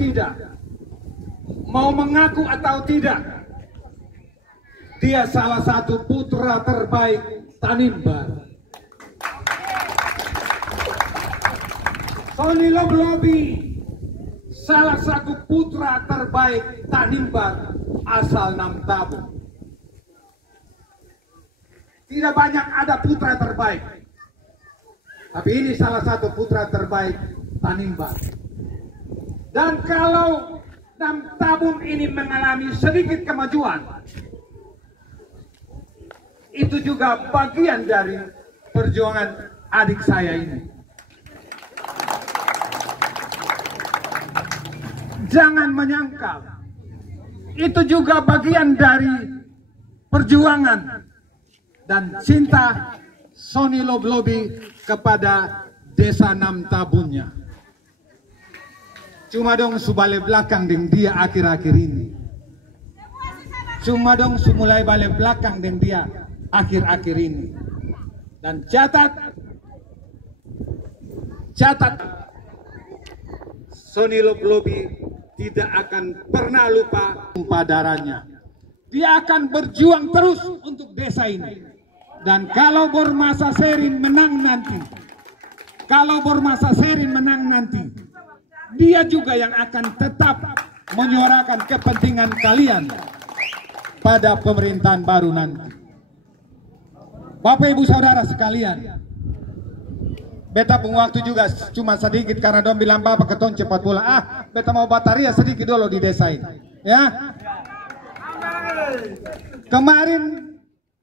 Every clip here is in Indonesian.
tidak, mau mengaku atau tidak, dia salah satu putra terbaik Tanimbar. Sony Loblobi salah satu putra terbaik Tanimbar asal Nam Tabung. Tidak banyak ada putra terbaik, tapi ini salah satu putra terbaik Tanimbar. Dan kalau Nam Tabung ini mengalami sedikit kemajuan, itu juga bagian dari perjuangan adik saya ini. Jangan menyangkal, itu juga bagian dari perjuangan dan cinta Sony Loblobi kepada desa Nam Tabunnya. Cuma dong subalik belakang dengan dia akhir-akhir ini. Cuma dong mulai balik belakang dengan dia akhir-akhir ini. Dan catat Sony Loblobi tidak akan pernah lupa tumpah darahnya. Dia akan berjuang terus untuk desa ini. Dan kalau Bormasa Serin menang nanti, dia juga yang akan tetap menyuarakan kepentingan kalian pada pemerintahan baru nanti. Bapak Ibu Saudara sekalian, beta pun waktu juga cuma sedikit karena dong bilang bapak keton cepat pula. Beta mau bataria sedikit dulu di desa ini. Ya. Kemarin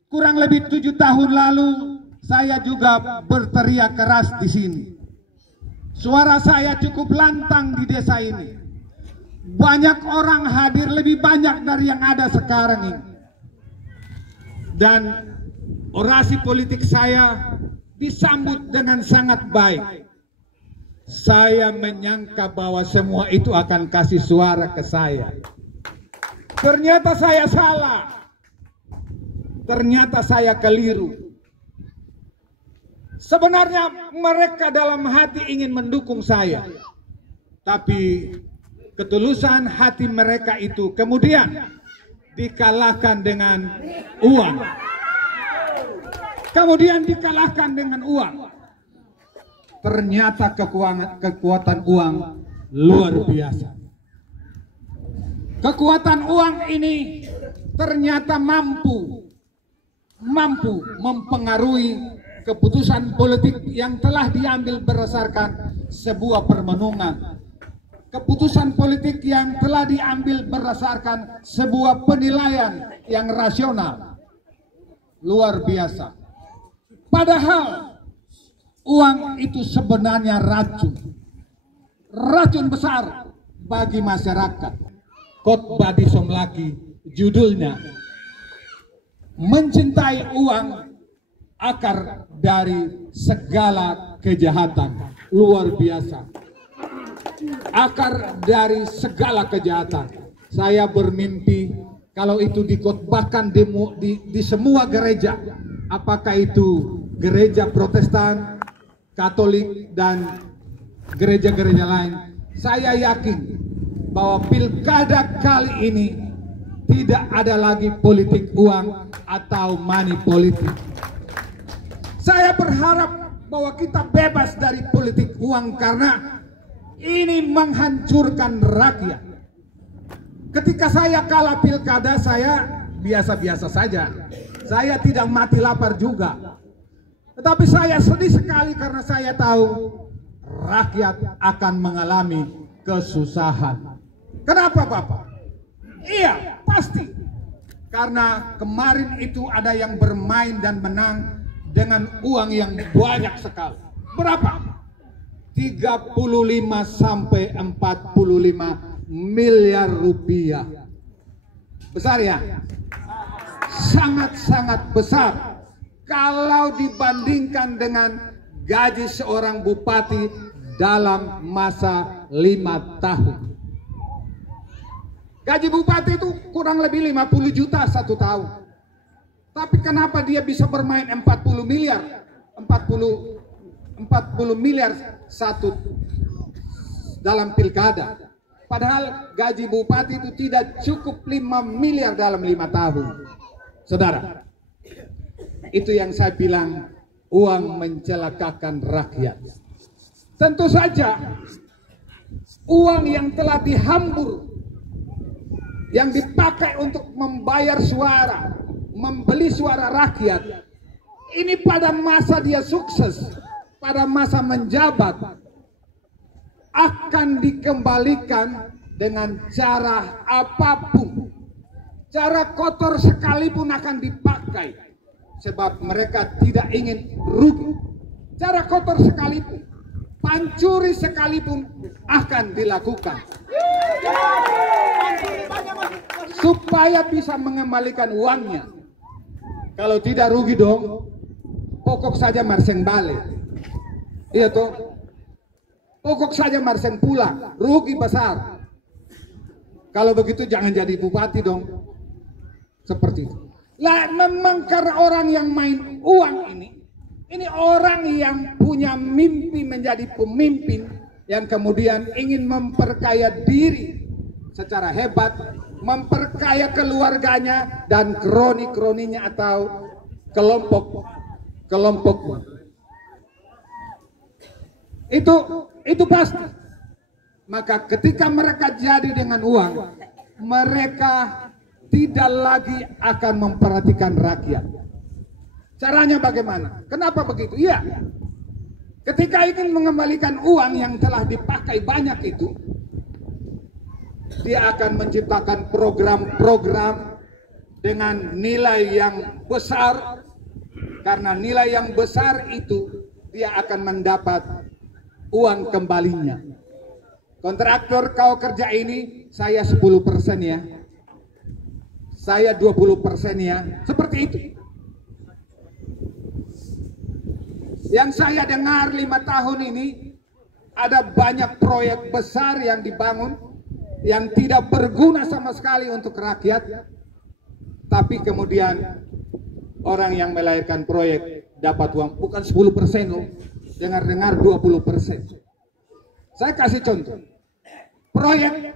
kurang lebih 7 tahun lalu saya juga berteriak keras di sini. Suara saya cukup lantang di desa ini. Banyak orang hadir, lebih banyak dari yang ada sekarang ini. Dan orasi politik saya disambut dengan sangat baik. Saya menyangka bahwa semua itu akan kasih suara ke saya. Ternyata saya salah. Ternyata saya keliru. Sebenarnya mereka dalam hati ingin mendukung saya. Tapi ketulusan hati mereka itu kemudian dikalahkan dengan uang. Ternyata kekuatan uang luar biasa. Kekuatan uang ini ternyata mampu mempengaruhi keputusan politik yang telah diambil berdasarkan sebuah permenungan. Keputusan politik yang telah diambil berdasarkan sebuah penilaian yang rasional. Luar biasa. Padahal uang itu sebenarnya racun besar bagi masyarakat. Khotbah di Somlaki judulnya mencintai uang akar dari segala kejahatan. Luar biasa. Akar dari segala kejahatan. Saya bermimpi kalau itu dikhotbahkan di semua gereja, apakah itu gereja Protestan, Katolik, dan gereja-gereja lain, saya yakin bahwa pilkada kali ini tidak ada lagi politik uang atau money politik. Saya berharap bahwa kita bebas dari politik uang karena ini menghancurkan rakyat. Ketika saya kalah pilkada, saya biasa-biasa saja. Saya tidak mati lapar juga. Tetapi saya sedih sekali karena saya tahu rakyat akan mengalami kesusahan. Kenapa Bapak? Iya, pasti. Karena kemarin itu ada yang bermain dan menang dengan uang yang banyak sekali. Berapa? 35 sampai 45 miliar rupiah. Besar ya? Sangat-sangat besar. Kalau dibandingkan dengan gaji seorang bupati dalam masa 5 tahun. Gaji bupati itu kurang lebih 50 juta 1 tahun. Tapi kenapa dia bisa bermain 40 miliar? 40 miliar satu dalam pilkada. Padahal gaji bupati itu tidak cukup 5 miliar dalam 5 tahun. Saudara, itu yang saya bilang uang mencelakakan rakyat. Tentu saja uang yang telah dihambur, yang dipakai untuk membayar suara, membeli suara rakyat, ini pada masa dia sukses, pada masa menjabat, akan dikembalikan dengan cara apapun. Cara kotor sekalipun akan dipakai, sebab mereka tidak ingin rugi. Cara kotor sekalipun, pancuri sekalipun akan dilakukan, supaya bisa mengembalikan uangnya. Kalau tidak rugi dong, pokok saja marseng balik. Iya toh, pokok saja marseng pulang, rugi besar. Kalau begitu jangan jadi bupati dong. Seperti itu. Lah memang karena orang yang main uang ini orang yang punya mimpi menjadi pemimpin, yang kemudian ingin memperkaya diri secara hebat, memperkaya keluarganya dan kroni-kroninya atau kelompok-kelompoknya. Itu pasti. Maka ketika mereka jadi dengan uang, mereka tidak lagi akan memperhatikan rakyat. Caranya bagaimana? Kenapa begitu? Iya, ketika ingin mengembalikan uang yang telah dipakai banyak itu, dia akan menciptakan program-program dengan nilai yang besar. Karena nilai yang besar itu, dia akan mendapat uang kembalinya. Kontraktor kau kerja ini, saya 10% ya, saya 20% ya, seperti itu. Yang saya dengar 5 tahun ini, ada banyak proyek besar yang dibangun, yang tidak berguna sama sekali untuk rakyat, tapi kemudian orang yang melahirkan proyek dapat uang, bukan 10% loh, dengar-dengar 20%. Saya kasih contoh, proyek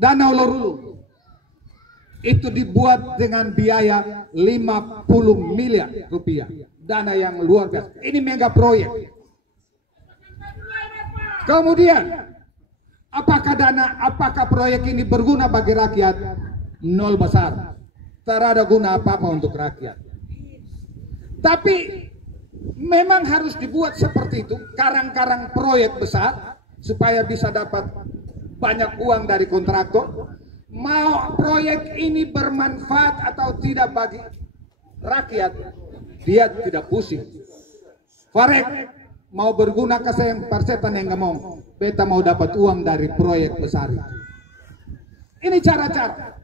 Danau Lorulu itu dibuat dengan biaya 50 miliar rupiah, dana yang luar biasa. Ini mega proyek. Kemudian apakah proyek ini berguna bagi rakyat? Nol besar, tak ada guna apa-apa untuk rakyat. Tapi memang harus dibuat seperti itu, karang-karang proyek besar, supaya bisa dapat banyak uang dari kontraktor. Mau proyek ini bermanfaat atau tidak bagi rakyat, dia tidak pusing. Farek mau berguna ke sayang persetan yang ngomong, beta mau dapat uang dari proyek besar itu. Ini cara-cara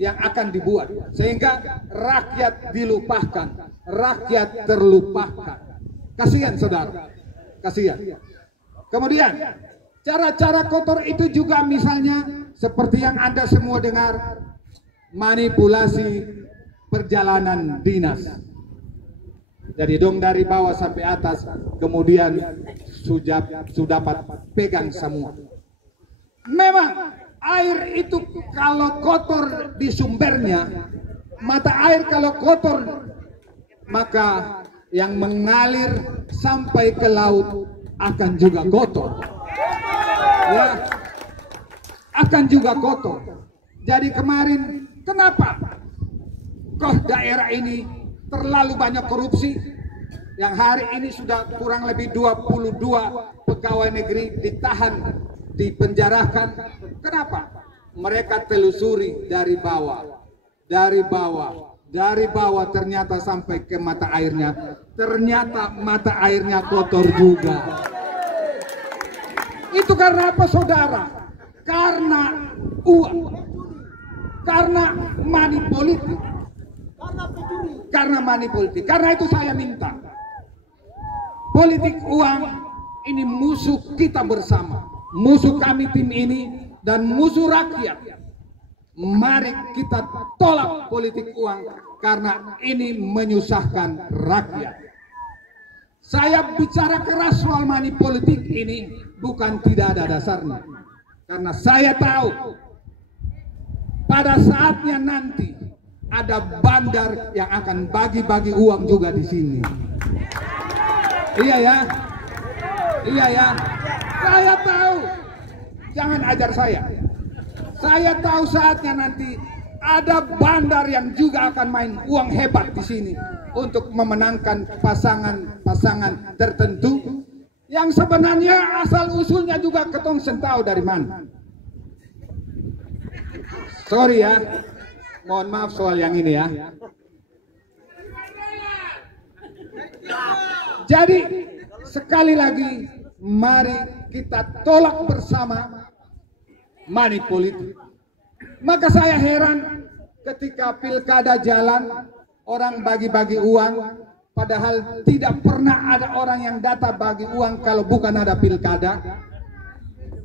yang akan dibuat sehingga rakyat dilupakan, rakyat terlupakan. Kasihan saudara, kasihan. Kemudian cara-cara kotor itu juga misalnya seperti yang Anda semua dengar, manipulasi perjalanan dinas. Jadi dong dari bawah sampai atas, kemudian sudah dapat pegang semua. Memang air itu kalau kotor di sumbernya, mata air kalau kotor, maka yang mengalir sampai ke laut akan juga kotor. Ya, akan juga kotor. Jadi kemarin kenapa kok daerah ini terlalu banyak korupsi, yang hari ini sudah kurang lebih 22 pegawai negeri ditahan, dipenjarakan. Kenapa? Mereka telusuri dari bawah, ternyata sampai ke mata airnya, ternyata mata airnya kotor juga. Itu karena apa saudara? Karena uang, karena money politik, karena itu saya minta, politik uang ini musuh kita bersama, musuh kami tim ini dan musuh rakyat. Mari kita tolak politik uang karena ini menyusahkan rakyat. Saya bicara keras soal money politik ini bukan tidak ada dasarnya. Karena saya tahu pada saatnya nanti ada bandar yang akan bagi-bagi uang juga di sini. Iya ya, iya ya. Saya tahu. Jangan ajar saya. Saya tahu saatnya nanti ada bandar yang juga akan main uang hebat di sini untuk memenangkan pasangan-pasangan tertentu yang sebenarnya asal usulnya juga ketong sentau dari mana. Sorry ya, mohon maaf soal yang ini ya. Jadi sekali lagi mari kita tolak bersama money politik. Maka saya heran ketika pilkada jalan orang bagi-bagi uang, padahal tidak pernah ada orang yang datang bagi uang kalau bukan ada pilkada.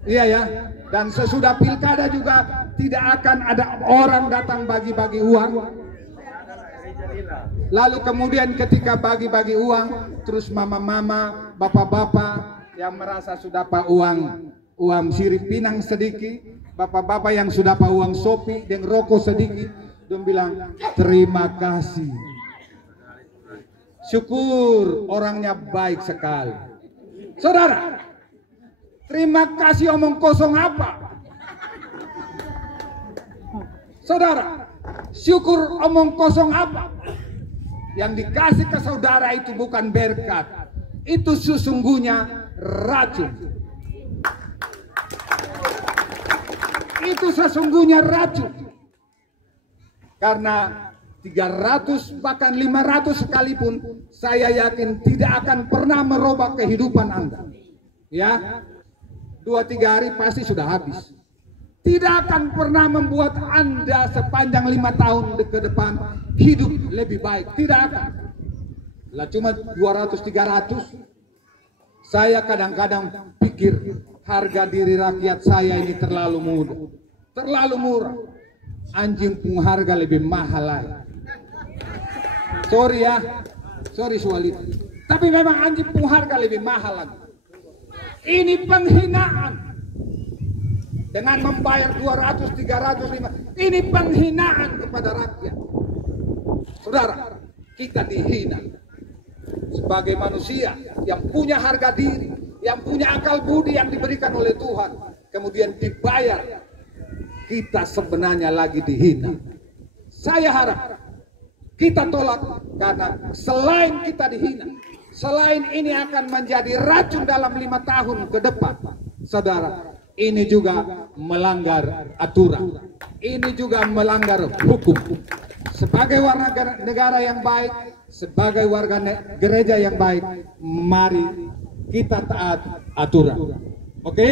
Iya ya, dan sesudah pilkada juga tidak akan ada orang datang bagi-bagi uang. Lalu kemudian ketika bagi-bagi uang, terus mama-mama, bapak-bapak yang merasa sudah dapat uang sirip pinang sedikit, bapak-bapak yang sudah dapat uang sopi dan rokok sedikit, dia bilang terima kasih. Syukur orangnya baik sekali. Saudara, terima kasih omong kosong apa? Saudara, syukur omong kosong apa? Yang dikasih ke saudara itu bukan berkat, itu sesungguhnya racun. Itu sesungguhnya racun. Karena 300 bahkan 500 sekalipun saya yakin tidak akan pernah merubah kehidupan Anda. Ya, 2-3 hari pasti sudah habis. Tidak akan pernah membuat Anda sepanjang 5 tahun ke depan hidup lebih baik. Tidak akan. Lah cuma 200-300. Saya kadang-kadang pikir harga diri rakyat saya ini terlalu mudah. Terlalu murah. Anjing pun harga lebih mahal lagi. Sorry ya. Sorry soal itu. Tapi memang anjing pun harga lebih mahal lagi. Ini penghinaan. Dengan membayar 200, 300, 500. Ini penghinaan kepada rakyat. Saudara, kita dihina. Sebagai manusia yang punya harga diri, yang punya akal budi yang diberikan oleh Tuhan, kemudian dibayar, kita sebenarnya lagi dihina. Saya harap kita tolak, karena selain kita dihina, selain ini akan menjadi racun dalam 5 tahun ke depan, saudara, ini juga melanggar aturan, ini juga melanggar hukum. Sebagai warga negara yang baik, sebagai warga gereja yang baik, mari kita taat aturan. Oke?